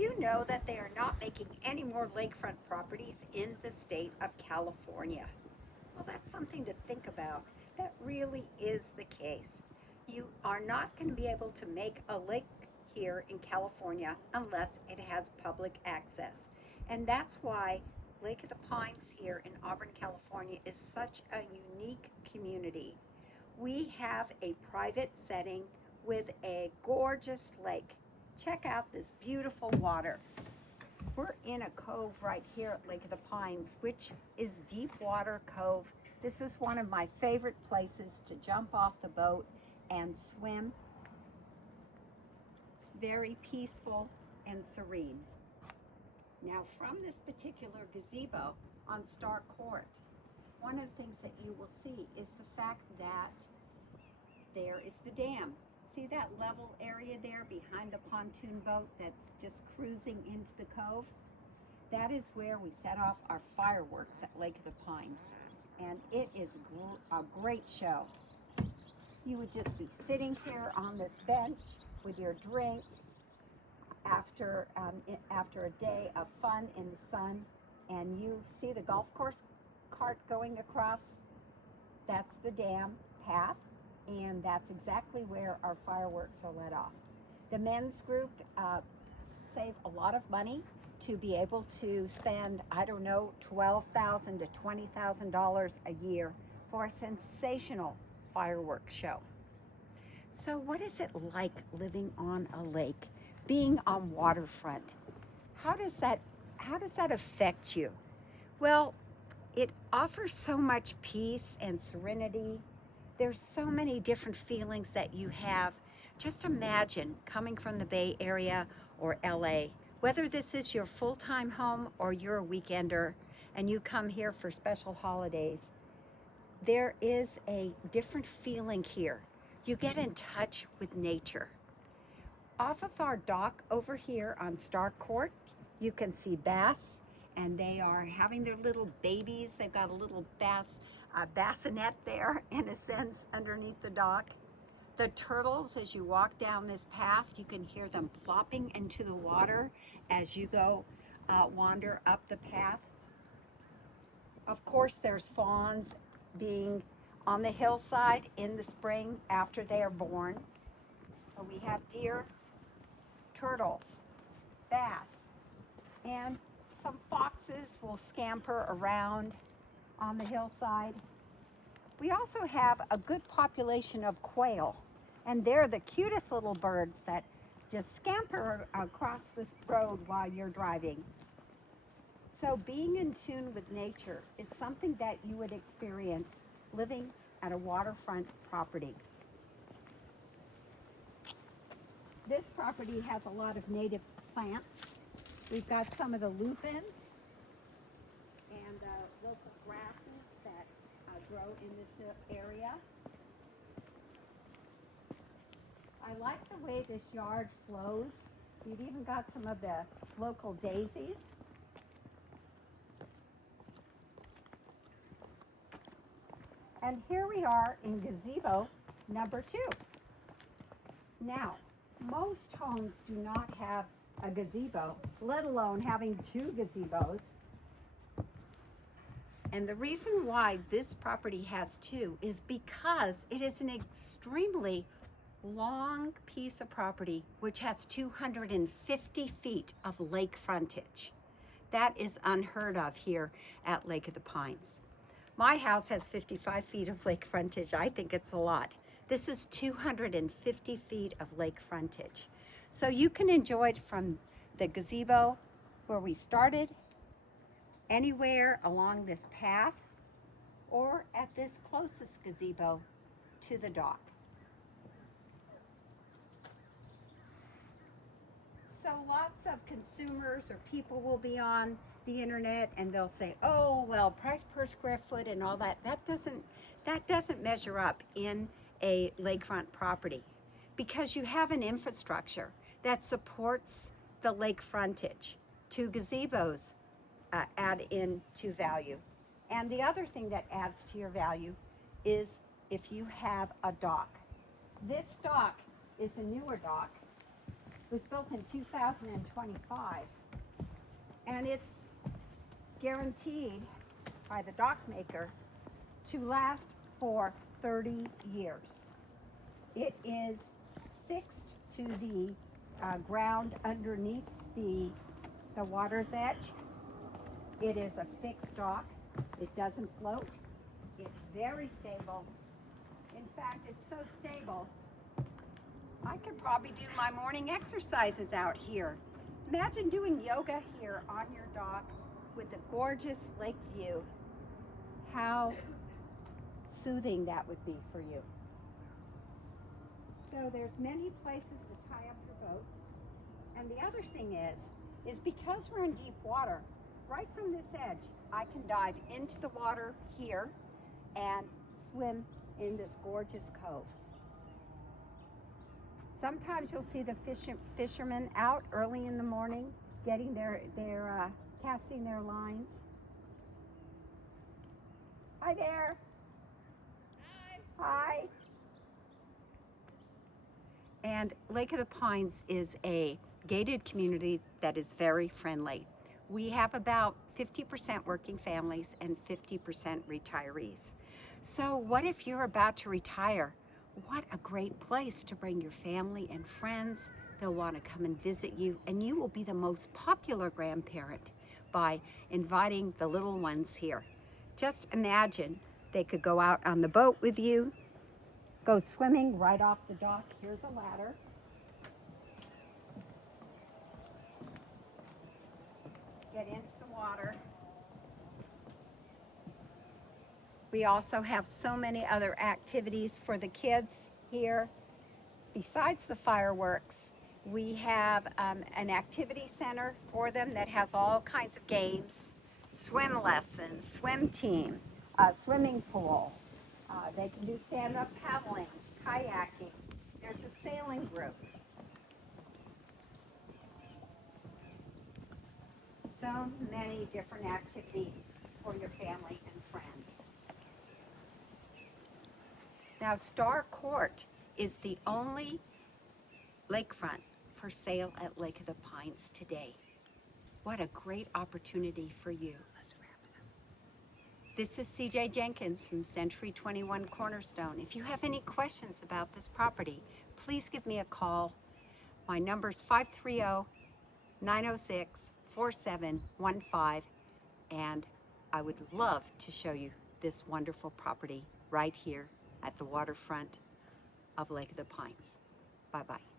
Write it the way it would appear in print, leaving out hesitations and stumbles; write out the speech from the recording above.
you know that they are not making any more lakefront properties in the state of California? Well, that's something to think about. That really is the case. You are not going to be able to make a lake here in California unless it has public access. And that's why Lake of the Pines here in Auburn, California is such a unique community. We have a private setting with a gorgeous lake. Check out this beautiful water. We're in a cove right here at Lake of the Pines, which is Deepwater Cove. This is one of my favorite places to jump off the boat and swim. It's very peaceful and serene. Now, from this particular gazebo on Star Court, one of the things that you will see is the fact that there is the dam. See that level area there behind the pontoon boat that's just cruising into the cove? That is where we set off our fireworks at Lake of the Pines. And it is a great show. You would just be sitting here on this bench with your drinks after a day of fun in the sun, and you see the golf course cart going across. That's the dam path, and that's exactly where our fireworks are let off. The men's group save a lot of money to be able to spend, I don't know, $12,000 to $20,000 a year for a sensational fireworks show. So what is it like living on a lake, being on waterfront? How does that affect you? Well, it offers so much peace and serenity. There's so many different feelings that you have. Just imagine coming from the Bay Area or LA, whether this is your full-time home or you're a weekender and you come here for special holidays, there is a different feeling here. You get in touch with nature. Off of our dock over here on Star Court, you can see bass, and they are having their little babies. They've got a little bassinet there, in a sense, underneath the dock. The turtles, as you walk down this path, you can hear them plopping into the water as you go wander up the path. Of course, there's fawns being on the hillside in the spring after they are born. So we have deer, turtles, bass, and some foxes will scamper around on the hillside. We also have a good population of quail, and they're the cutest little birds that just scamper across this road while you're driving. So being in tune with nature is something that you would experience living at a waterfront property. This property has a lot of native plants. We've got some of the lupins and local grasses that grow in this area. I like the way this yard flows. We've even got some of the local daisies. And here we are in gazebo number 2. Now, most homes do not have a gazebo, let alone having 2 gazebos. And the reason why this property has 2 is because it is an extremely long piece of property which has 250 feet of lake frontage. That is unheard of here at Lake of the Pines. My house has 55 feet of lake frontage. I think it's a lot. This is 250 feet of lake frontage. So you can enjoy it from the gazebo where we started, anywhere along this path, or at this closest gazebo to the dock. So lots of consumers or people will be on the internet and they'll say, oh, well, price per square foot and all that, that doesn't measure up in a lakefront property, because you have an infrastructure that supports the lake frontage. 2 gazebos add into value. And the other thing that adds to your value is if you have a dock. This dock is a newer dock. was built in 2025, and it's guaranteed by the dock maker to last for 30 years. It is fixed to the ground underneath the water's edge. It is a fixed dock. It doesn't float. It's very stable. In fact, it's so stable, I could probably do my morning exercises out here. Imagine doing yoga here on your dock with a gorgeous lake view. How soothing that would be for you. So there's many places to tie up your boats. And the other thing is because we're in deep water, right from this edge, I can dive into the water here and swim in this gorgeous cove. Sometimes you'll see the fishermen out early in the morning, getting casting their lines. Hi there. Hi. Hi. And Lake of the Pines is a gated community that is very friendly. We have about 50% working families and 50% retirees. So what if you're about to retire? What a great place to bring your family and friends. They'll want to come and visit you, and you will be the most popular grandparent by inviting the little ones here. Just imagine they could go out on the boat with you, go swimming right off the dock. Here's a ladder. Get into the water. We also have so many other activities for the kids here. Besides the fireworks, we have an activity center for them that has all kinds of games, swim lessons, swim team, swimming pool. They can do stand-up paddling, kayaking. There's a sailing group. So many different activities for your family and friends. Now, Star Court is the only lakefront for sale at Lake of the Pines today. What a great opportunity for you. This is CJ Jenkins from Century 21 Cornerstone. If you have any questions about this property, please give me a call. My number is 530-906-4715, and I would love to show you this wonderful property right here at the waterfront of Lake of the Pines. Bye-bye.